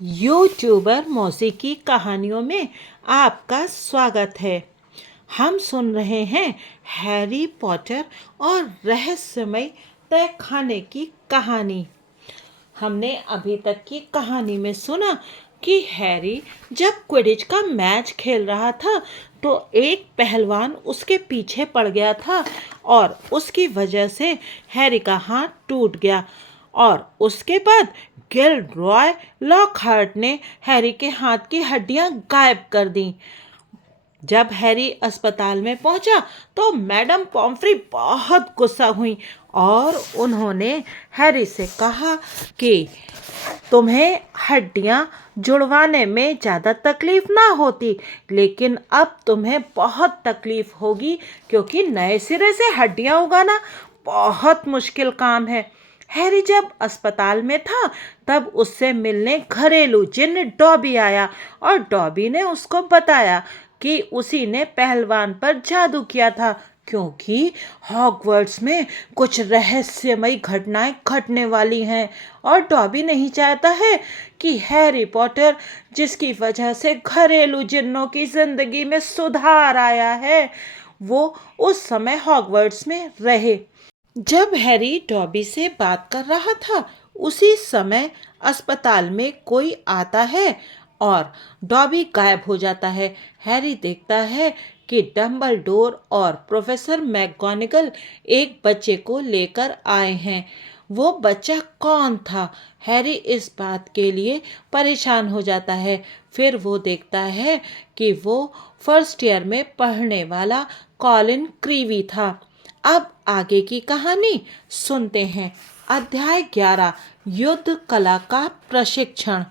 YouTuber मौसी की कहानियों में आपका स्वागत है। हम सुन रहे हैं हैरी पॉटर और रहस्यमय तहखाने की कहानी। हमने अभी तक की कहानी में सुना कि हैरी जब क्विडिच का मैच खेल रहा था तो एक पहलवान उसके पीछे पड़ गया था और उसकी वजह से हैरी का हाथ टूट गया। और उसके बाद गिलरॉय लॉकहार्ट ने हैरी के हाथ की हड्डियां गायब कर दी। जब हैरी अस्पताल में पहुंचा तो मैडम पॉम्फ्री बहुत गुस्सा हुई और उन्होंने हैरी से कहा कि तुम्हें हड्डियां जुड़वाने में ज़्यादा तकलीफ ना होती, लेकिन अब तुम्हें बहुत तकलीफ होगी क्योंकि नए सिरे से हड्डियां उगाना बहुत मुश्किल काम है। हैरी जब अस्पताल में था तब उससे मिलने घरेलू जिन डॉबी आया और डॉबी ने उसको बताया कि उसी ने पहलवान पर जादू किया था क्योंकि हॉगवर्ट्स में कुछ रहस्यमयी घटनाएं घटने वाली हैं और डॉबी नहीं चाहता है कि हैरी पॉटर, जिसकी वजह से घरेलू जिन्नों की जिंदगी में सुधार आया है, वो उस समय हॉगवर्ट्स में रहे। जब हैरी डॉबी से बात कर रहा था उसी समय अस्पताल में कोई आता है और डॉबी गायब हो जाता है। हैरी देखता है कि डंबलडोर और प्रोफेसर मैकगोनागल एक बच्चे को लेकर आए हैं। वो बच्चा कौन था? हैरी इस बात के लिए परेशान हो जाता है। फिर वो देखता है कि वो फर्स्ट ईयर में पढ़ने वाला कॉलिन क्रीवी था। अब आगे की कहानी सुनते हैं। अध्याय 11, युद्ध कला का प्रशिक्षण।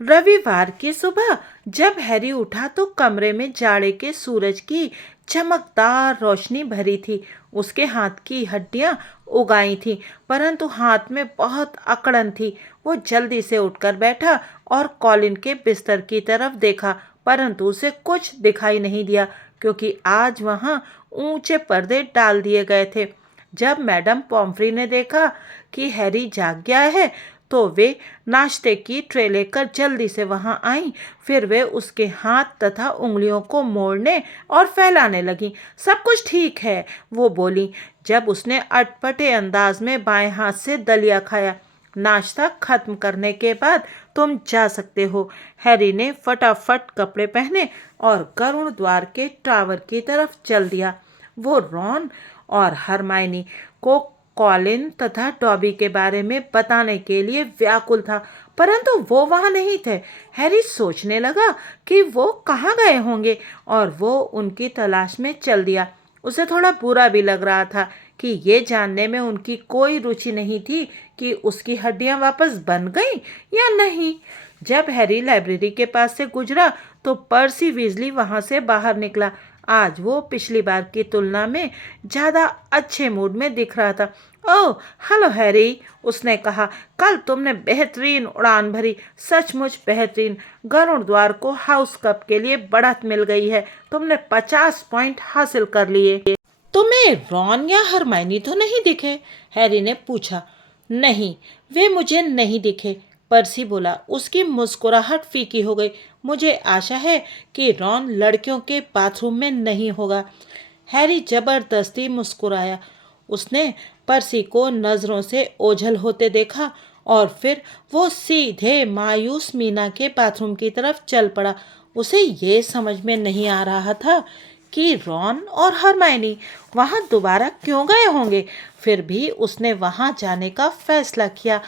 रविवार की सुबह जब हैरी उठा तो कमरे में जाड़े के सूरज की चमकदार रोशनी भरी थी। उसके हाथ की हड्डियां उगाई थी, परंतु हाथ में बहुत अकड़न थी। वो जल्दी से उठकर बैठा और कॉलिन के बिस्तर की तरफ देखा, परंतु उसे कुछ दिखाई नहीं दिया क्योंकि आज वहां ऊंचे पर्दे डाल दिए गए थे। जब मैडम पॉम्फ्री ने देखा कि हैरी जाग गया है तो वे नाश्ते की ट्रे लेकर जल्दी से वहां आई। फिर वे उसके हाथ तथा उंगलियों को मोड़ने और फैलाने लगी। सब कुछ ठीक है, वो बोली जब उसने अटपटे अंदाज में बाएं हाथ से दलिया खाया। नाश्ता खत्म करने के बाद तुम जा सकते हो। हैरी ने फटाफट कपड़े पहने और गरुड़ द्वार के टावर की तरफ चल दिया। वो रॉन और हरमाइनी को कॉलिन तथा डॉबी के बारे में बताने के लिए व्याकुल था, परंतु वो वहां नहीं थे। हैरी सोचने लगा कि वो कहाँ गए होंगे और वो उनकी तलाश में चल दिया। उसे थोड़ा बुरा भी लग रहा था कि ये जानने में उनकी कोई रुचि नहीं थी कि उसकी हड्डियां वापस बन गईं या नहीं। जब हैरी लाइब्रेरी के पास से गुजरा तो पर्सी वीजली वहां से बाहर निकला। आज वो पिछली बार की तुलना में ज़्यादा अच्छे मूड में दिख रहा था। ओह हेलो हैरी, उसने कहा, कल तुमने बेहतरीन उड़ान भरी, सचमुच बेहतरीन। गरुड़ द्वार को हाउस कप के लिए बढ़त मिल गई है। तुमने 50 पॉइंट हासिल कर लिए। तुम्हें रॉन या हरमाइनी तो नहीं दिखे? हैरी ने पूछा। नहीं, वे मुझे नहीं दिखे, पर्सी बोला। उसकी मुस्कुराहट फीकी हो गई। मुझे आशा है कि रॉन लड़कियों के बाथरूम में नहीं होगा। हैरी जबरदस्ती मुस्कुराया। उसने पर्सी को नज़रों से ओझल होते देखा और फिर वो सीधे मायूस मीना के बाथरूम की तरफ चल पड़ा। उसे ये समझ में नहीं आ रहा था कि रॉन और हरमाइनी वहाँ दोबारा क्यों गए होंगे। फिर भी उसने वहाँ जाने का फैसला किया,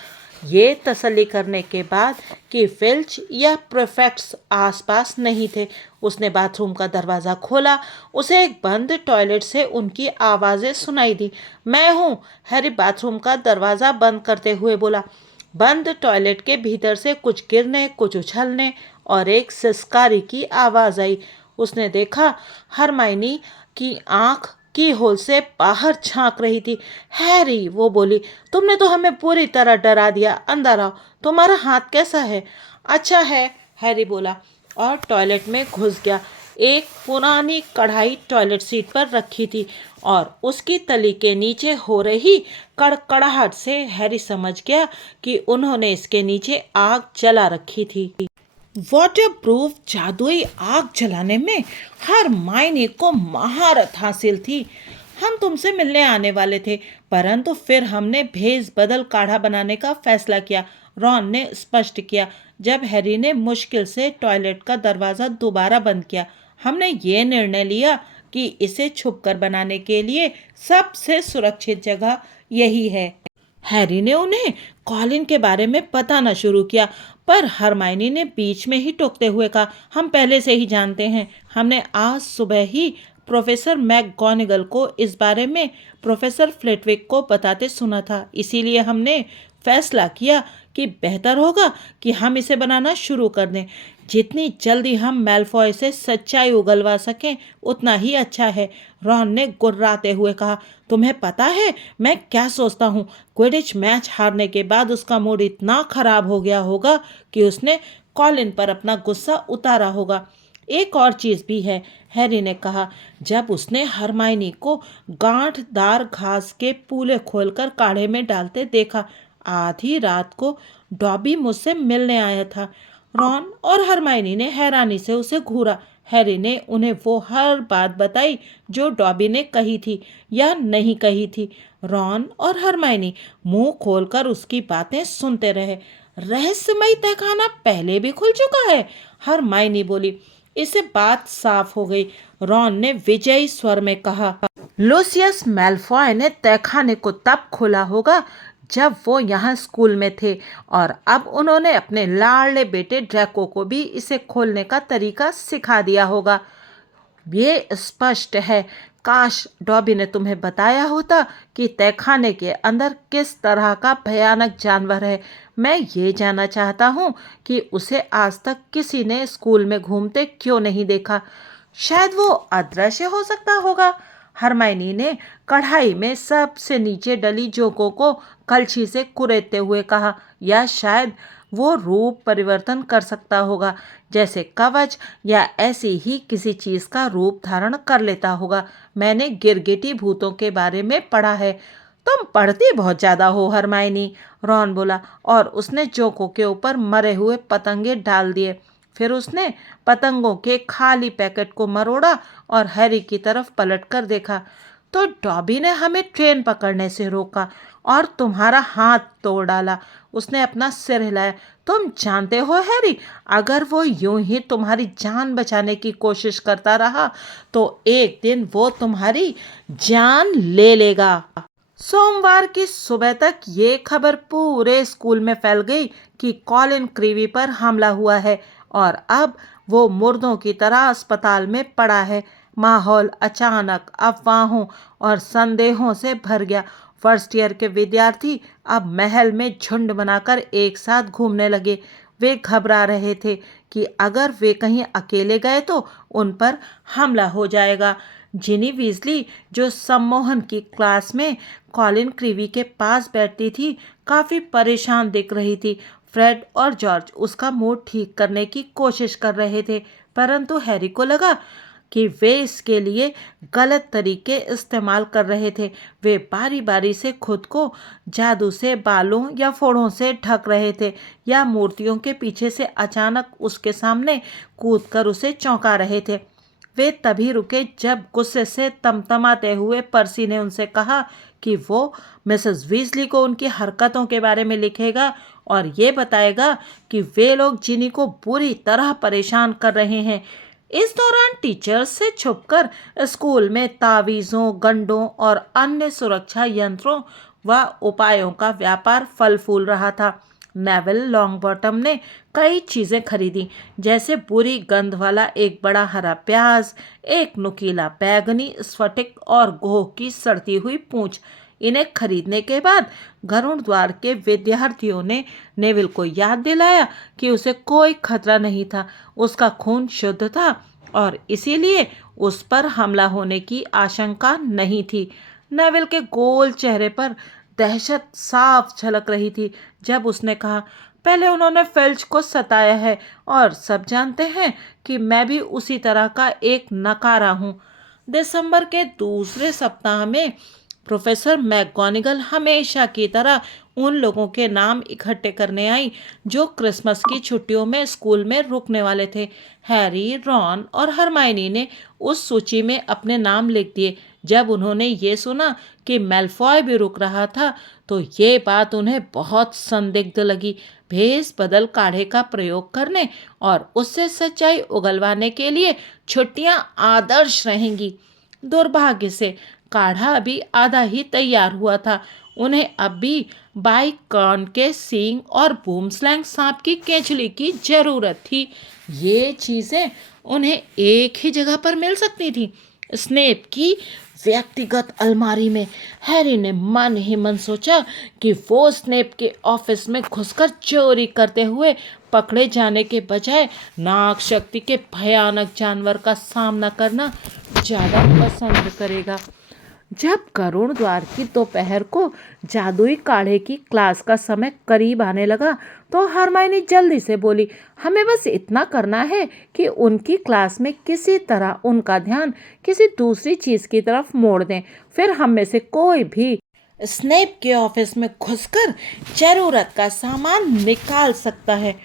ये तसल्ली करने के बाद कि फिल्च या प्रीफेक्ट्स आसपास नहीं थे। उसने बाथरूम का दरवाज़ा खोला। उसे एक बंद टॉयलेट से उनकी आवाज़ें सुनाई दी। मैं हूँ, हैरी बाथरूम का दरवाज़ा बंद करते हुए बोला। बंद टॉयलेट के भीतर से कुछ गिरने, कुछ उछलने और एक सिसकारी की आवाज़ आई। उसने देखा हरमाइनी की आंख की होल से बाहर झांक रही थी। हैरी, वो बोली, तुमने तो हमें पूरी तरह डरा दिया। अंदर आओ, तुम्हारा हाथ कैसा है? अच्छा है, हैरी बोला और टॉयलेट में घुस गया। एक पुरानी कढ़ाई टॉयलेट सीट पर रखी थी और उसकी तली के नीचे हो रही कड़कड़ाहट से हैरी समझ गया कि उन्होंने इसके नीचे आग जला रखी थी। वाटरप्रूफ जादुई आग जलाने में हरमाइनी को महारत हासिल थी। हम तुमसे मिलने आने वाले थे, परंतु फिर हमने भेस बदल काढ़ा बनाने का फैसला किया, रॉन ने स्पष्ट किया जब हैरी ने मुश्किल से टॉयलेट का दरवाज़ा दोबारा बंद किया। हमने ये निर्णय लिया कि इसे छुपकर बनाने के लिए सबसे सुरक्षित जगह यही है। हैरी ने उन्हें कॉलिन के बारे में बताना शुरू किया, पर हरमाइनी ने बीच में ही टोकते हुए कहा, हम पहले से ही जानते हैं। हमने आज सुबह ही प्रोफेसर मैकगोनागल को इस बारे में प्रोफेसर फ्लेटविक को बताते सुना था, इसीलिए हमने फैसला किया कि बेहतर होगा कि हम इसे बनाना शुरू कर दें। जितनी जल्दी हम मैलफॉय से सच्चाई उगलवा सकें उतना ही अच्छा है, रॉन ने गुर्राते हुए कहा। तुम्हें पता है मैं क्या सोचता हूँ? क्विडिच मैच हारने के बाद उसका मूड इतना खराब हो गया होगा कि उसने कॉलिन पर अपना गुस्सा उतारा होगा। एक और चीज़ भी है, हैरी ने कहा जब उसने हरमाइनी को गांठदार घास के पूले खोलकर काढ़े में डालते देखा। आधी रात को डॉबी मुझसे मिलने आया था। रॉन और हरमाइनी ने हैरानी से उसे घूरा। हैरी ने उन्हें वो हर बात बताई जो डॉबी ने कही थी या नहीं कही थी। रॉन और हरमाइनी मुंह खोलकर उसकी बातें सुनते रहे। रहस्यमयी तहखाना पहले भी खुल चुका है, हरमाइनी बोली। इससे बात साफ हो गई, रॉन ने विजयी स्वर में कहा। लूसियस मैलफॉय ने तहखाने को तब खोला होगा जब वो यहाँ स्कूल में थे, और अब उन्होंने अपने लाडले बेटे ड्रैको को भी इसे खोलने का तरीका सिखा दिया होगा। ये स्पष्ट है। काश डॉबी ने तुम्हें बताया होता कि तहखाने के अंदर किस तरह का भयानक जानवर है। मैं ये जानना चाहता हूँ कि उसे आज तक किसी ने स्कूल में घूमते क्यों नहीं देखा। शायद वो अदृश्य हो सकता होगा, हरमाइनी ने कढ़ाई में सबसे नीचे डली जोकों को कलछी से कुरेदते हुए कहा, या शायद वो रूप परिवर्तन कर सकता होगा, जैसे कवच या ऐसी ही किसी चीज़ का रूप धारण कर लेता होगा। मैंने गिरगिटी भूतों के बारे में पढ़ा है। तुम पढ़ती बहुत ज़्यादा हो हरमाइनी, रॉन बोला, और उसने जोकों के ऊपर मरे हुए पतंगे डाल दिए। फिर उसने पतंगों के खाली पैकेट को मरोड़ा और हैरी की तरफ पलट कर देखा। तो डॉबी ने हमें ट्रेन पकड़ने से रोका और तुम्हारा हाथ तोड़ डाला। उसने अपना सिर हिलाया। तुम जानते हो हैरी, अगर वो यूं ही तुम्हारी जान बचाने की कोशिश करता रहा तो एक दिन वो तुम्हारी जान ले लेगा। सोमवार की सुबह तक ये खबर पूरे स्कूल में फैल गई कि कॉलिन क्रीवी पर हमला हुआ है और अब वो मुर्दों की तरह अस्पताल में पड़ा है। माहौल अचानक अफवाहों और संदेहों से भर गया। फर्स्ट ईयर के विद्यार्थी अब महल में झुंड बनाकर एक साथ घूमने लगे। वे घबरा रहे थे कि अगर वे कहीं अकेले गए तो उन पर हमला हो जाएगा। जिनी वीजली, जो सम्मोहन की क्लास में कॉलिन क्रीवी के पास बैठती थी, काफ़ी परेशान दिख रही थी। फ्रेड और जॉर्ज उसका मूड ठीक करने की कोशिश कर रहे थे, परंतु हैरी को लगा कि वे इसके लिए गलत तरीके इस्तेमाल कर रहे थे। वे बारी बारी से खुद को जादू से बालों या फोड़ों से ढक रहे थे या मूर्तियों के पीछे से अचानक उसके सामने कूदकर उसे चौंका रहे थे। वे तभी रुके जब गुस्से से तमतमाते हुए पर्सी ने उनसे कहा कि वो मिसेस वीजली को उनकी हरकतों के बारे में लिखेगा और ये बताएगा कि वे लोग जिनी को बुरी तरह परेशान कर रहे हैं। इस दौरान टीचर्स से छुपकर स्कूल में तावीज़ों, गंडों और अन्य सुरक्षा यंत्रों व उपायों का व्यापार फल फूल रहा था। नेविल लॉन्गबॉटम ने कई चीज़ें खरीदी, जैसे बुरी गंध वाला एक बड़ा हरा प्याज, एक नुकीला बैगनी स्फटिक और गोह की सड़ती हुई पूंछ। इन्हें खरीदने के बाद गरुड़ द्वार के विद्यार्थियों ने नेविल को याद दिलाया कि उसे कोई खतरा नहीं था, उसका खून शुद्ध था और इसीलिए उस पर हमला होने की आशंका नहीं थी। नेविल के गोल चेहरे पर दहशत साफ झलक रही थी जब उसने कहा, पहले उन्होंने फेल्च को सताया है और सब जानते हैं कि मैं भी उसी तरह का एक नकारा हूँ। दिसंबर के दूसरे सप्ताह में प्रोफेसर मैकगोनागल हमेशा की तरह उन लोगों के नाम इकट्ठे करने आई जो क्रिसमस की छुट्टियों में स्कूल में रुकने वाले थे। हैरी, रॉन और हरमाइनी ने उस सूची में अपने नाम लिख दिए। जब उन्होंने ये सुना कि मैलफॉय भी रुक रहा था तो ये बात उन्हें बहुत संदिग्ध लगी। भेस बदल काढ़े का प्रयोग करने और उससे सच्चाई उगलवाने के लिए छुट्टियां आदर्श रहेंगी। दुर्भाग्य से काढ़ा अभी आधा ही तैयार हुआ था। उन्हें अब भी बाइकॉर्न के सींग और बूमस्लैंग सांप की केंचुली की जरूरत थी। ये चीजें उन्हें एक ही जगह पर मिल सकती थी, स्नेप की व्यक्तिगत अलमारी में। हैरी ने मन ही मन सोचा कि वो स्नेप के ऑफिस में घुसकर चोरी करते हुए पकड़े जाने के बजाय नाग शक्ति के भयानक जानवर का सामना करना ज़्यादा पसंद करेगा। जब करुण द्वार की दोपहर को जादुई काढ़े की क्लास का समय करीब आने लगा तो हरमाइनी जल्दी से बोली, हमें बस इतना करना है कि उनकी क्लास में किसी तरह उनका ध्यान किसी दूसरी चीज की तरफ मोड़ दें। फिर हम में से कोई भी स्नेप के ऑफिस में घुसकर जरूरत का सामान निकाल सकता है।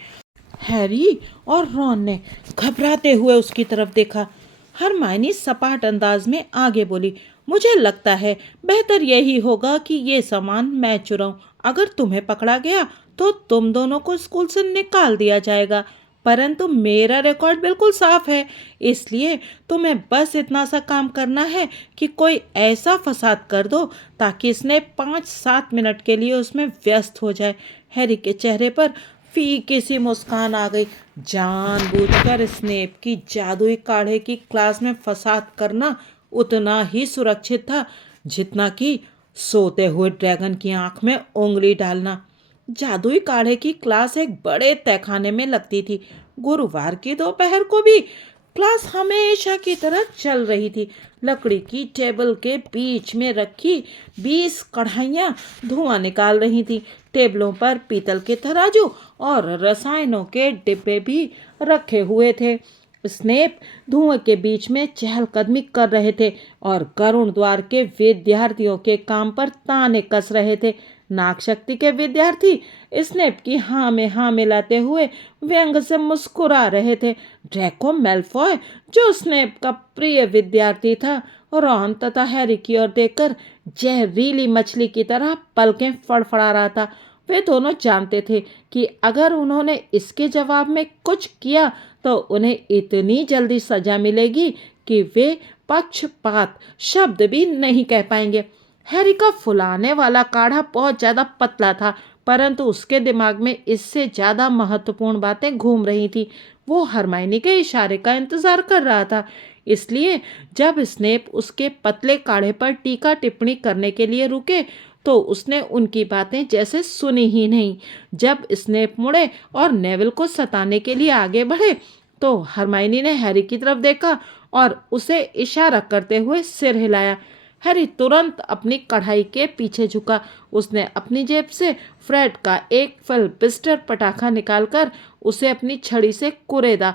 हैरी और रॉन ने घबराते हुए उसकी तरफ देखा। हरमाइनी सपाट अंदाज में आगे बोली, मुझे लगता है बेहतर यही होगा कि ये सामान मैं चुराऊं। अगर तुम्हें पकड़ा गया तो तुम दोनों को स्कूल से निकाल दिया जाएगा, परंतु मेरा रिकॉर्ड बिल्कुल साफ है, इसलिए तुम्हें बस इतना सा काम करना है कि कोई ऐसा फसाद कर दो ताकि इसने 5-7 मिनट के लिए उसमें व्यस्त हो जाए। हैरी के चेहरे पर फीकी सी मुस्कान आ गई। जानबूझकर स्नेप की जादुई काढ़े की क्लास में फसाद करना उतना ही सुरक्षित था जितना कि सोते हुए ड्रैगन की आंख में उंगली डालना। जादुई काढ़े की क्लास एक बड़े तहखाने में लगती थी। गुरुवार की दोपहर को भी क्लास हमेशा की तरह चल रही थी। लकड़ी की टेबल के बीच में रखी 20 कढ़ाइयाँ धुआं निकाल रही थी। टेबलों पर पीतल के तराजू और रसायनों के डिब्बे भी रखे हुए थे। स्नेप धुएं के बीच में चहलकदमी कर रहे थे और करुण द्वार के विद्यार्थियों के काम पर ताने कस रहे थे। नाग शक्ति के विद्यार्थी स्नेप की हाँ में हाँ मिलाते हुए व्यंग से मुस्कुरा रहे थे। ड्रैको मैलफॉय जो स्नेप का प्रिय विद्यार्थी था, रॉन तथा हैरी की ओर देखकर जहरीली मछली की तरह पलकें फड़फड़ा रहा था। वे दोनों जानते थे कि अगर उन्होंने इसके जवाब में कुछ किया तो उन्हें इतनी जल्दी सजा मिलेगी कि वे पक्षपात शब्द भी नहीं कह पाएंगे। हैरी का फुलाने वाला काढ़ा बहुत ज़्यादा पतला था, परंतु उसके दिमाग में इससे ज़्यादा महत्वपूर्ण बातें घूम रही थी। वो हरमाइनी के इशारे का इंतज़ार कर रहा था। इसलिए जब स्नेप उसके पतले काढ़े पर टीका टिप्पणी करने के लिए रुके तो उसने उनकी बातें जैसे सुनी ही नहीं। जब स्नेप मुड़े और नेविल को सताने के लिए आगे बढ़े तो हरमाइनी ने हैरी की तरफ देखा और उसे इशारा करते हुए सिर हिलाया। हैरी तुरंत अपनी कढ़ाई के पीछे झुका। उसने अपनी जेब से फ्रेड का एक फिलबिस्टर पटाखा निकालकर उसे अपनी छड़ी से कुरेदा।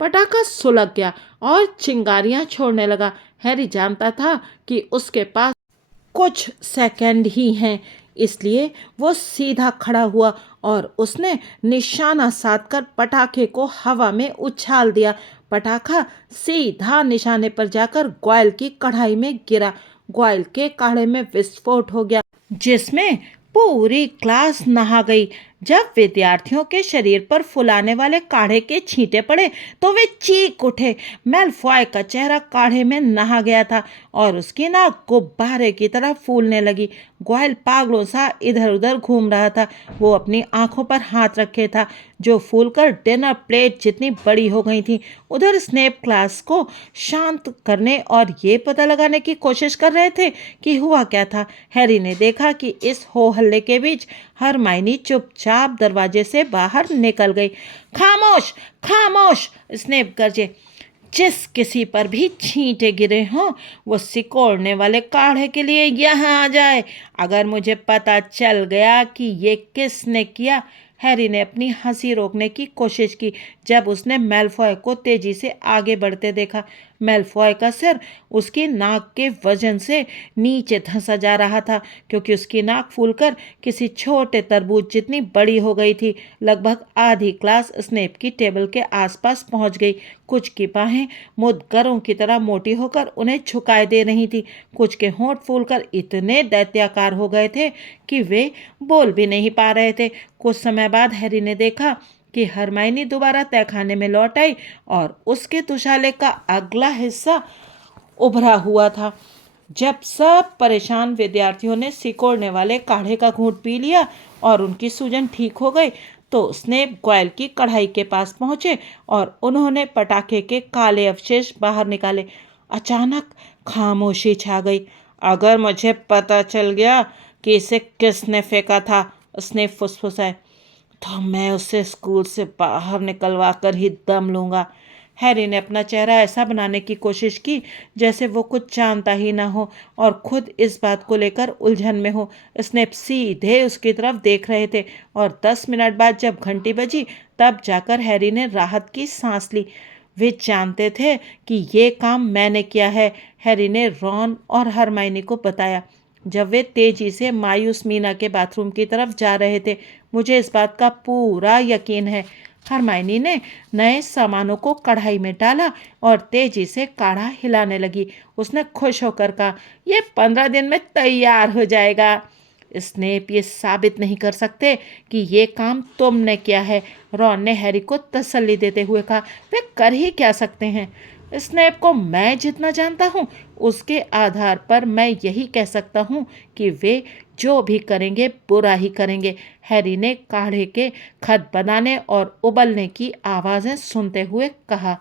पटाखा सुलग गया और चिंगारियां छोड़ने लगा। हैरी जानता था कि उसके पास कुछ सेकंड ही हैं, इसलिए वो सीधा खड़ा हुआ और उसने निशाना साधकर पटाखे को हवा में उछाल दिया। पटाखा सीधा निशाने पर जाकर ग्वाइल की कढ़ाई में गिरा। ग्वाइल के काढ़े में विस्फोट हो गया जिसमें पूरी क्लास नहा गई। जब विद्यार्थियों के शरीर पर फुलाने वाले काढ़े के छींटे पड़े तो वे चीख उठे। मैलफॉय का चेहरा काढ़े में नहा गया था और उसकी नाक गुब्बारे की तरह फूलने लगी। ग्वाइल पागलों सा इधर उधर घूम रहा था। वो अपनी आंखों पर हाथ रखे था जो फूलकर डिनर प्लेट जितनी बड़ी हो गई थी। उधर स्नेप क्लास को शांत करने और ये पता लगाने की कोशिश कर रहे थे कि हुआ क्या था। हैरी ने देखा कि इस हो हल्ले के बीच हरमाइनी चुपचाप दरवाजे से बाहर निकल गई। खामोश खामोश, स्नेप गरजे। जिस किसी पर भी छींटे गिरे हों वो सिकोड़ने वाले काढ़े के लिए यहाँ आ जाए। अगर मुझे पता चल गया कि ये किसने किया, हैरी ने अपनी हंसी रोकने की कोशिश की जब उसने मैलफॉय को तेजी से आगे बढ़ते देखा। मैलफॉय का सिर उसकी नाक के वजन से नीचे धंसा जा रहा था, क्योंकि उसकी नाक फूलकर किसी छोटे तरबूज जितनी बड़ी हो गई थी। लगभग आधी क्लास स्नेप की टेबल के आसपास पहुंच गई। कुछ की बाहें मुद्गरों की तरह मोटी होकर उन्हें झुकाए दे रही थी। कुछ के होंठ फूलकर इतने दैत्याकार हो गए थे कि वे बोल भी नहीं पा रहे थे। कुछ समय बाद हैरी ने देखा कि हरमाइनी दोबारा तहखाने में लौट आई और उसके तुशाले का अगला हिस्सा उभरा हुआ था। जब सब परेशान विद्यार्थियों ने सिकोड़ने वाले काढ़े का घूंट पी लिया और उनकी सूजन ठीक हो गई, तो स्नेप ग्वाइल की कढ़ाई के पास पहुंचे और उन्होंने पटाखे के काले अवशेष बाहर निकाले। अचानक खामोशी छा गई। अगर मुझे पता चल गया कि इसे किसने फेंका था, स्नेप फुसफुसाए, तो मैं उसे स्कूल से बाहर निकलवा कर ही दम लूंगा। हैरी ने अपना चेहरा ऐसा बनाने की कोशिश की जैसे वो कुछ जानता ही ना हो और खुद इस बात को लेकर उलझन में हो। स्नेप सीधे उसकी तरफ देख रहे थे और 10 मिनट बाद जब घंटी बजी, तब जाकर हैरी ने राहत की सांस ली। वे जानते थे कि ये काम मैंने किया है, हैरी ने रॉन और हरमाइनी को बताया जब वे तेजी से मायूस मीना के बाथरूम की तरफ जा रहे थे। मुझे इस बात का पूरा यकीन है। हरमाइनी ने नए सामानों को कढ़ाई में डाला और तेजी से काढ़ा हिलाने लगी। उसने खुश होकर कहा, यह 15 दिन में तैयार हो जाएगा। स्नेप ये साबित नहीं कर सकते कि ये काम तुमने किया है, रॉन ने हैरी को तसल्ली देते हुए कहा। वे कर ही क्या सकते हैं? स्नेप को मैं जितना जानता हूँ उसके आधार पर मैं यही कह सकता हूँ कि वे जो भी करेंगे बुरा ही करेंगे। हैरी ने काढ़े के खत बनाने और उबलने की आवाज़ें सुनते हुए कहा।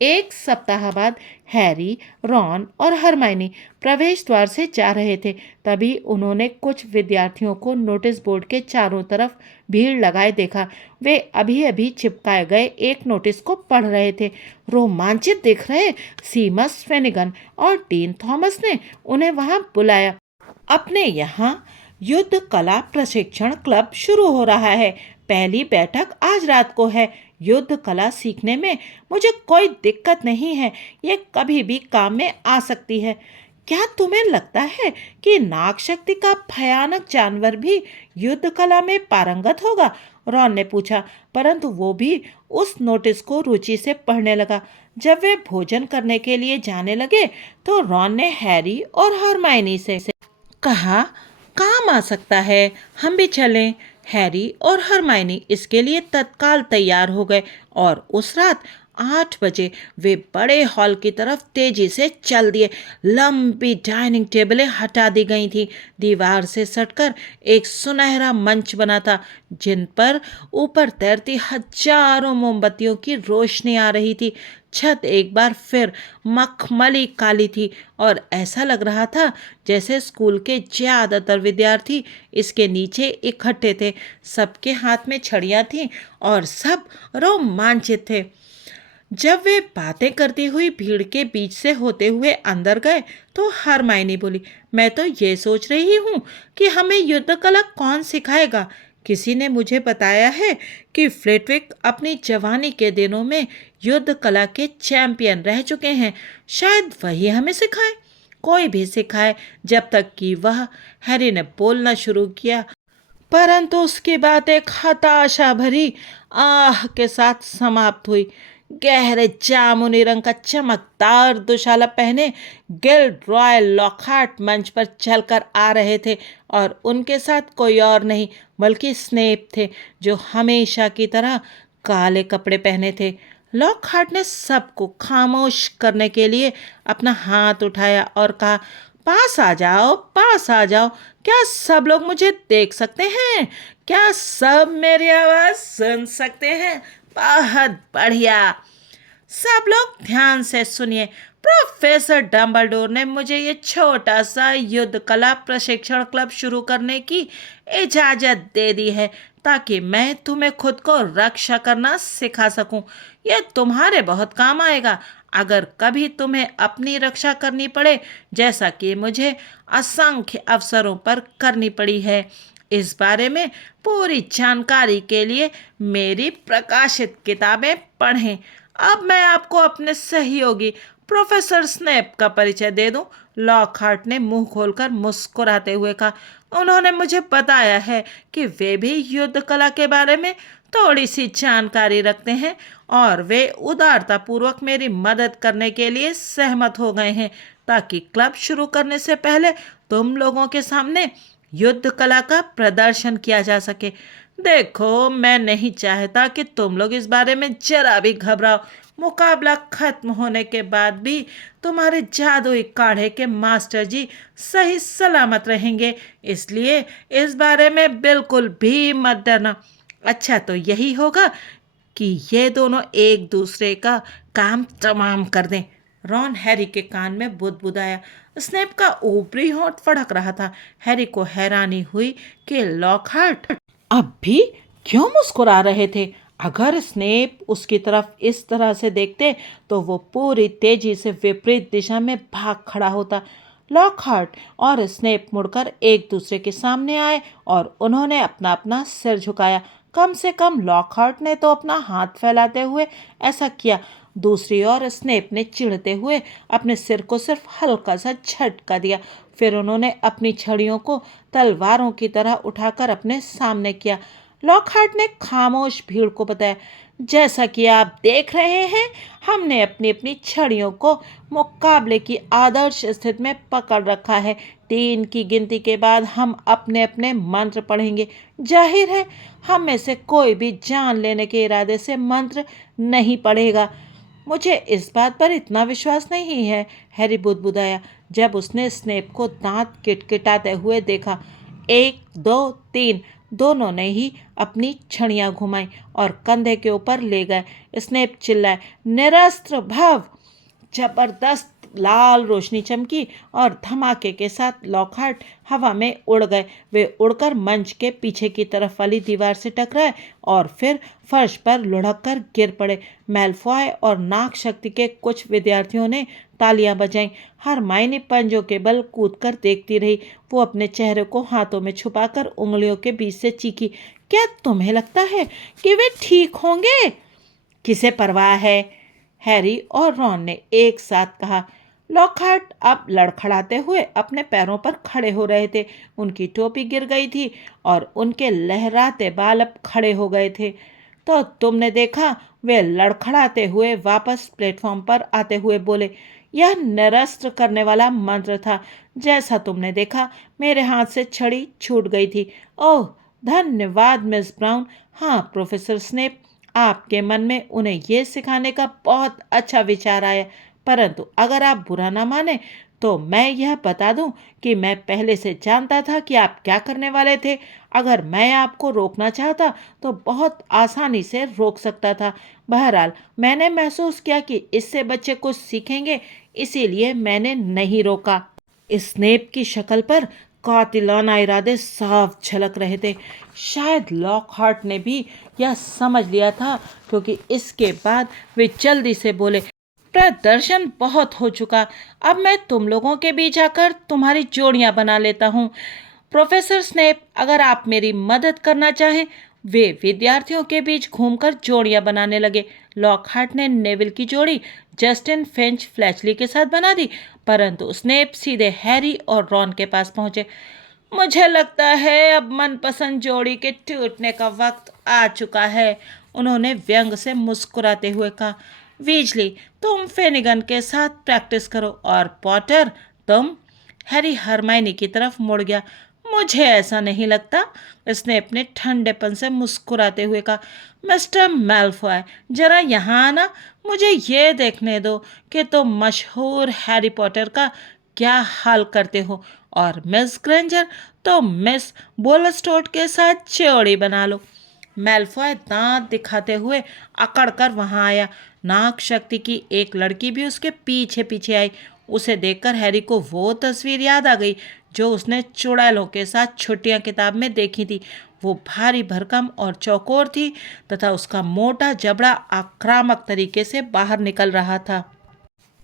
1 सप्ताह बाद हैरी, रॉन और हरमाइनी प्रवेश द्वार से जा रहे थे। तभी उन्होंने कुछ विद्यार्थियों को नोटिस बोर्ड के चारों तरफ भीड़ लगाए देखा। वे अभी अभी चिपकाए गए एक नोटिस को पढ़ रहे थे। रोमांचित दिख रहे सीमस फेनिगन और डीन थॉमस ने उन्हें वहां बुलाया। अपने यहाँ युद्ध कला प्रशिक्षण क्लब शुरू हो रहा है। पहली बैठक आज रात को है। युद्ध कला सीखने में मुझे कोई दिक्कत नहीं है, ये कभी भी काम में आ सकती है। क्या तुम्हें लगता है कि नाग शक्ति का भयानक जानवर भी युद्ध कला में पारंगत होगा? रॉन ने पूछा, परंतु वो भी उस नोटिस को रुचि से पढ़ने लगा। जब वे भोजन करने के लिए जाने लगे तो रॉन ने हैरी और हरमाइनी से कहा, काम आ सकता है, हम भी चलें। हैरी और हरमाइनी इसके लिए तत्काल तैयार हो गए और उस रात 8 बजे वे बड़े हॉल की तरफ तेजी से चल दिए। लंबी डाइनिंग टेबलें हटा दी गई थी। दीवार से सटकर एक सुनहरा मंच बना था जिन पर ऊपर तैरती हजारों मोमबत्तियों की रोशनी आ रही थी। छत एक बार फिर मखमली काली थी और ऐसा लग रहा था जैसे स्कूल के ज्यादातर विद्यार्थी इसके नीचे इकट्ठे थे। सबके हाथ में छड़ियां थीं और सब रोमांचित थे। जब वे बातें करती हुई भीड़ के बीच से होते हुए अंदर गए तो हरमाइनी बोली, मैं तो ये सोच रही हूँ कि हमें युद्ध कला कौन सिखाएगा। किसी ने मुझे बताया है कि फ्लेटविक अपनी जवानी के दिनों में युद्ध कला के चैंपियन रह चुके हैं। शायद वही हमें सिखाए। कोई भी सिखाए, जब तक कि वह, हैरी ने बोलना शुरू किया, परंतु उसकी बात एक हताशा भरी आह के साथ समाप्त हुई। गहरे जामुनी रंग का चमकदार दुशाला पहने गिल्ड लॉकहार्ट मंच पर चलकर आ रहे थे और उनके साथ कोई और नहीं बल्कि स्नेप थे, जो हमेशा की तरह काले कपड़े पहने थे। लॉकहार्ट ने सबको खामोश करने के लिए अपना हाथ उठाया और कहा, पास आ जाओ, पास आ जाओ। क्या सब लोग मुझे देख सकते हैं? क्या सब मेरी आवाज सुन सकते हैं? बहुत बढ़िया। सब लोग ध्यान से सुनिए। प्रोफेसर डंबलडोर ने मुझे ये छोटा सा युद्ध कला प्रशिक्षण क्लब शुरू करने की इजाज़त दे दी है ताकि मैं तुम्हें खुद को रक्षा करना सिखा सकूं। यह तुम्हारे बहुत काम आएगा अगर कभी तुम्हें अपनी रक्षा करनी पड़े, जैसा कि मुझे असंख्य अवसरों पर करनी पड़ी है। इस बारे में पूरी जानकारी के लिए मेरी प्रकाशित किताबें पढ़ें। अब मैं आपको अपने सहयोगी प्रोफेसर स्नेप का परिचय दे दूं। लॉकहार्ट ने मुंह खोलकर मुस्कुराते हुए कहा। उन्होंने मुझे बताया है कि वे भी युद्ध कला के बारे में थोड़ी सी जानकारी रखते हैं और वे उदारतापूर्वक मेरी मदद करने के लिए सहमत हो गए हैं ताकि क्लब शुरू करने से पहले तुम लोगों के सामने युद्ध कला का प्रदर्शन किया जा सके। देखो, मैं नहीं चाहता कि तुम लोग इस बारे में जरा भी घबराओ। मुकाबला खत्म होने के बाद भी तुम्हारे जादुई काढ़े के मास्टर जी सही सलामत रहेंगे, इसलिए इस बारे में बिल्कुल भी मत डरना। अच्छा तो यही होगा कि ये दोनों एक दूसरे का काम तमाम कर दें। रॉन हैरी के कान में बुदबुदाया। स्नेप का ऊपरी होंठ फड़क रहा था। हैरी को हैरानी हुई कि लॉकहार्ट अब भी क्यों मुस्कुरा रहे थे। अगर स्नेप उसकी तरफ इस तरह से देखते तो वो पूरी तेजी से विपरीत दिशा में भाग खड़ा होता। लॉकहार्ट और स्नेप मुड़कर एक दूसरे के सामने आए और उन्होंने अपना अपना सिर झुकाया। कम से कम लॉकहार्ट ने तो अपना हाथ फैलाते हुए ऐसा किया। दूसरी ओर स्नेप ने चिढ़ते हुए अपने सिर को सिर्फ हल्का सा झटका दिया। फिर उन्होंने अपनी छड़ियों को तलवारों की तरह उठाकर अपने सामने किया। लॉकहार्ट ने खामोश भीड़ को बताया, जैसा कि आप देख रहे हैं, हमने अपनी अपनी छड़ियों को मुकाबले की आदर्श स्थिति में पकड़ रखा है। 3 की गिनती के बाद हम अपने अपने मंत्र पढ़ेंगे। जाहिर है हम में से कोई भी जान लेने के इरादे से मंत्र नहीं पढ़ेगा। मुझे इस बात पर इतना विश्वास नहीं है, हैरी बुदबुदाया जब उसने स्नेप को दांत किटकिटाते हुए देखा। 1 2 3 दोनों ने ही अपनी छड़ियां घुमाई और कंधे के ऊपर ले गए। स्नेप चिल्लाए, निरस्त्र भव। जबरदस्त लाल रोशनी चमकी और धमाके के साथ लॉकहार्ट हवा में उड़ गए। वे उड़कर मंच के पीछे की तरफ वाली दीवार से टकराए और फिर फर्श पर लुढ़क कर गिर पड़े। मैलफॉय और नाग शक्ति के कुछ विद्यार्थियों ने तालियां बजाईं। हरमाइनी पंजों के बल कूदकर देखती रही। वो अपने चेहरे को हाथों में छुपाकर उंगलियों के बीच से चीखी, क्या तुम्हें लगता है कि वे ठीक होंगे? किसे परवाह है, हैरी और रॉन ने एक साथ कहा। लॉकहार्ट अब लड़खड़ाते हुए अपने पैरों पर खड़े हो रहे थे। उनकी टोपी गिर गई थी और उनके लहराते बाल अब खड़े हो गए थे। तो तुमने देखा, वे लड़खड़ाते हुए वापस प्लेटफॉर्म पर आते हुए बोले, यह निरस्त करने वाला मंत्र था। जैसा तुमने देखा, मेरे हाथ से छड़ी छूट गई थी। ओह धन्यवाद मिस ब्राउन। हाँ प्रोफेसर स्नेप, आपके मन में उन्हें यह सिखाने का बहुत अच्छा विचार आया, परंतु अगर आप बुरा ना माने तो मैं यह बता दूं कि मैं पहले से जानता था कि आप क्या करने वाले थे। अगर मैं आपको रोकना चाहता तो बहुत आसानी से रोक सकता था। बहरहाल मैंने महसूस किया कि इससे बच्चे कुछ सीखेंगे, इसीलिए मैंने नहीं रोका। स्नेप की शक्ल पर कातिलाना इरादे साफ झलक रहे थे। शायद लॉकहार्ट ने भी यह समझ लिया था, क्योंकि इसके बाद वे जल्दी से बोले, प्रदर्शन बहुत हो चुका, अब मैं तुम लोगों के बीच आकर तुम्हारी जोड़ियां बना लेता हूँ। प्रोफेसर स्नेप, अगर आप मेरी मदद करना चाहें। वे विद्यार्थियों के बीच घूमकर जोड़ियां बनाने लगे। लॉकहार्ट ने नेविल की जोड़ी जस्टिन फिंच फ्लैचली के साथ बना दी, परंतु स्नेप सीधे हैरी और रॉन के पास पहुंचे। मुझे लगता है अब मनपसंद जोड़ी के टूटने का वक्त आ चुका है, उन्होंने व्यंग से मुस्कुराते हुए कहा। वीजली, तुम फेनिगन के साथ प्रैक्टिस करो और पॉटर तुम। हैरी हरमाइनी की तरफ मुड़ गया। मुझे ऐसा नहीं लगता, इसने अपने ठंडेपन से मुस्कुराते हुए कहा। मिस्टर मैलफॉय, जरा यहाँ आना, मुझे ये देखने दो कि तुम मशहूर हैरी पॉटर का क्या हाल करते हो। और मिस ग्रेंजर, तो मिस बोलस्टोट के साथ जोड़ी बना लो। मैलफॉय दांत दिखाते हुए अकड़ कर वहां आया। नाग शक्ति की एक लड़की भी उसके पीछे पीछे आई। उसे देखकर हैरी को वो तस्वीर याद आ गई जो उसने चुड़ैलों के साथ छुट्टियां किताब में देखी थी। वो भारी भरकम और चौकोर थी तथा उसका मोटा जबड़ा आक्रामक तरीके से बाहर निकल रहा था।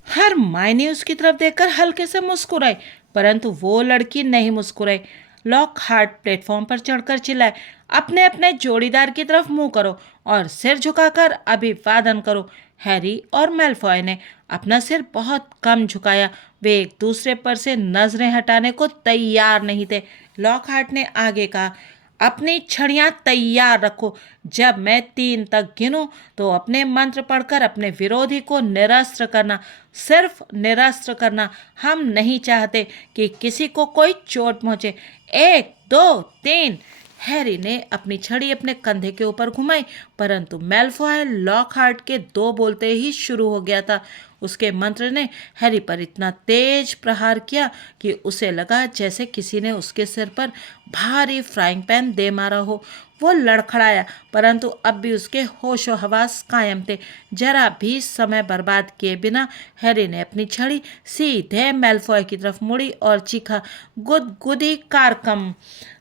हरमाइनी उसकी तरफ देखकर हल्के से मुस्कुराई, परंतु वो लड़की नहीं मुस्कुराई। लॉकहार्ट प्लेटफॉर्म पर चढ़कर चिल्लाए, अपने अपने जोड़ीदार की तरफ मुंह करो और सिर झुकाकर अभिवादन करो। हैरी और मेलफॉय ने अपना सिर बहुत कम झुकाया। वे एक दूसरे पर से नजरें हटाने को तैयार नहीं थे। लॉकहार्ट ने आगे कहा, अपनी छड़ियां तैयार रखो। जब मैं 3 तक गिनूं तो अपने मंत्र पढ़कर अपने विरोधी को निरस्त्र करना, सिर्फ निरस्त्र करना। हम नहीं चाहते कि किसी को कोई चोट पहुंचे। 1 2 3। हैरी ने अपनी छड़ी अपने कंधे के ऊपर घुमाई, परंतु मेलफॉय लॉकहार्ट के 2 बोलते ही शुरू हो गया था। उसके मंत्र ने हैरी पर इतना तेज प्रहार किया कि उसे लगा जैसे किसी ने उसके सिर पर भारी फ्राइंग पैन दे मारा हो। वो लड़खड़ाया, परंतु अब भी उसके होशो हवास कायम थे। जरा भी समय बर्बाद किए बिना हैरी ने अपनी छड़ी सीधे मेलफॉय की तरफ मुड़ी और चीखा, गुदगुदी कारकम।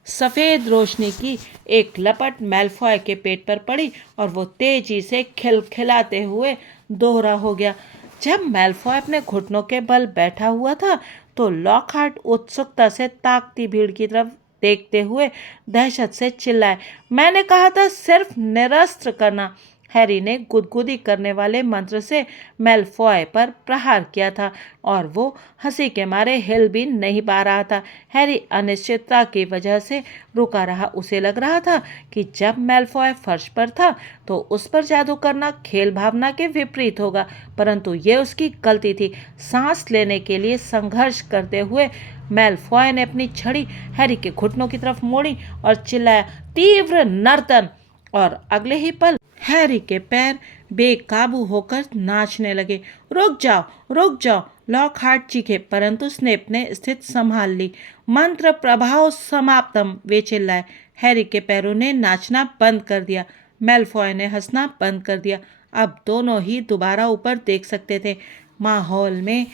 सफ़ेद रोशनी की एक लपट मेलफॉय के पेट पर पड़ी और वो तेजी से खिलखिलाते हुए दोहरा हो गया। जब मेलफॉय अपने घुटनों के बल बैठा हुआ था तो लॉकहार्ट उत्सुकता से ताकती भीड़ की तरफ देखते हुए दहशत से चिल्लाए, मैंने कहा था सिर्फ निरस्त्र करना। हैरी ने गुदगुदी करने वाले मंत्र से मेलफॉय पर प्रहार किया था और वो हंसी के मारे हिल भी नहीं पा रहा था। हैरी अनिश्चितता की वजह से रुका रहा। उसे लग रहा था कि जब मेलफॉय फर्श पर था तो उस पर जादू करना खेल भावना के विपरीत होगा, परंतु ये उसकी गलती थी। सांस लेने के लिए संघर्ष करते हुए मेलफॉय ने अपनी छड़ी हैरी के घुटनों की तरफ मोड़ी और चिल्लाया, तीव्र नर्तन। और अगले ही पल हैरी के पैर बेकाबू होकर नाचने लगे। रुक जाओ, रुक जाओ, लॉकहार्ट चीखे, परंतु स्नेप ने स्थिति संभाल ली। मंत्र प्रभाव समाप्तम, वे चिल्लाए। हैरी के पैरों ने नाचना बंद कर दिया। मेलफॉय ने हंसना बंद कर दिया। अब दोनों ही दोबारा ऊपर देख सकते थे। माहौल में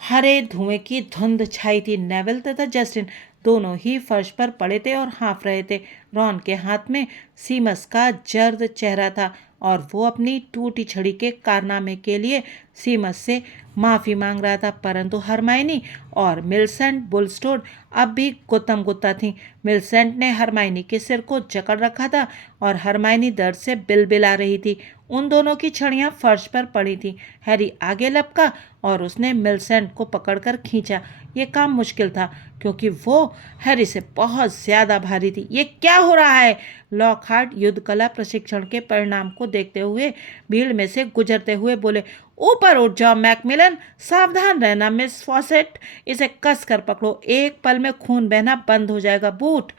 हरे धुएं की धुंध छाई थी। नेविल तथा जस्टिन दोनों ही फर्श पर पड़े थे और हाँफ रहे थे। रॉन के हाथ में सीमस का जर्द चेहरा था और वो अपनी टूटी छड़ी के कारनामे के लिए सीमस से माफ़ी मांग रहा था, परंतु हरमाइनी और मिलसेंट बुलस्टोड अब भी गुत्तम गुत्ता थीं। मिलसेंट ने हरमाइनी के सिर को जकड़ रखा था और हरमाइनी दर्द से बिलबिला रही थी। उन दोनों की छड़ियां फर्श पर पड़ी थीं। हैरी आगे लपका और उसने मिलसेंट को पकड़कर खींचा। ये काम मुश्किल था क्योंकि वो हैरी से बहुत ज़्यादा भारी थी। ये क्या हो रहा है? लॉकहार्ट युद्ध कला प्रशिक्षण के परिणाम को देखते हुए भीड़ में से गुजरते हुए बोले, ऊपर उठ जाओ मैकमिलन, सावधान रहना मिस फॉसेट, इसे कस कर पकड़ो, एक पल में खून बहना बंद हो जाएगा। बूट,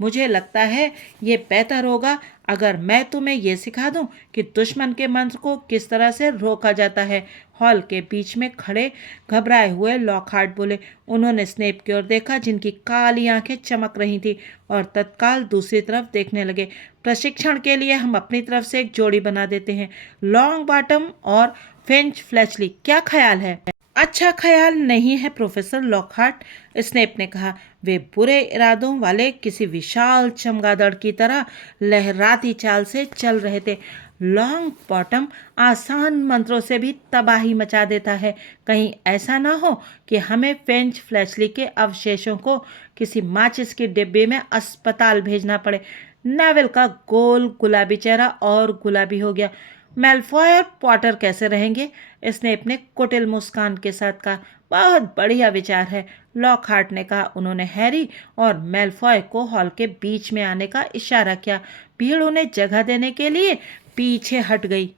मुझे लगता है ये बेहतर होगा अगर मैं तुम्हें ये सिखा दूं कि दुश्मन के मंत्र को किस तरह से रोका जाता है। हॉल के बीच में खड़े घबराए हुए लॉकहार्ट बोले। उन्होंने स्नेप की ओर देखा जिनकी काली आंखें चमक रही थी और तत्काल दूसरी तरफ देखने लगे। प्रशिक्षण के लिए हम अपनी तरफ से एक जोड़ी बना देते हैं, लॉन्ग बॉटम और फिंच फ्लेचली, क्या ख्याल है? अच्छा ख्याल नहीं है प्रोफेसर लॉकहार्ट, स्नेप ने कहा। वे बुरे इरादों वाले किसी विशाल चमगादड़ की तरह लहराती चाल से चल रहे थे। लॉन्ग बॉटम आसान मंत्रों से भी तबाही मचा देता है। कहीं ऐसा ना हो कि हमें फेंच फ्लैचली के अवशेषों को किसी माचिस के डिब्बे में अस्पताल भेजना पड़े। नेविल का गोल गुलाबी चेहरा और गुलाबी हो गया। मेलफॉय और पॉटर कैसे रहेंगे? स्नेप ने कुटिल मुस्कान के साथ कहा। बहुत बढ़िया विचार है, लॉकहार्ट ने कहा। उन्होंने हैरी और मेलफॉय को हॉल के बीच में आने का इशारा किया। भीड़ उन्हें जगह देने के लिए पीछे हट गई।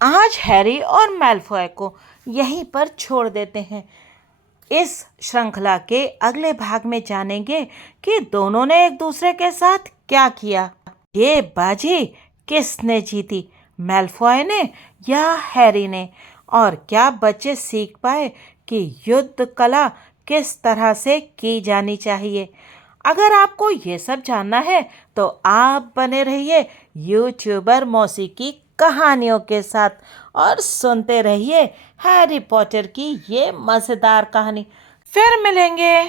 आज हैरी और मेलफॉय को यहीं पर छोड़ देते हैं। इस श्रृंखला के अगले भाग में जानेंगे कि दोनों ने एक दूसरे के साथ क्या किया। ये बाजी किसने जीती, मेलफॉय ने या हैरी ने? और क्या बच्चे सीख पाए कि युद्ध कला किस तरह से की जानी चाहिए? अगर आपको ये सब जानना है तो आप बने रहिए यूट्यूबर मौसी की कहानियों के साथ और सुनते रहिए हैरी पॉटर की ये मज़ेदार कहानी। फिर मिलेंगे।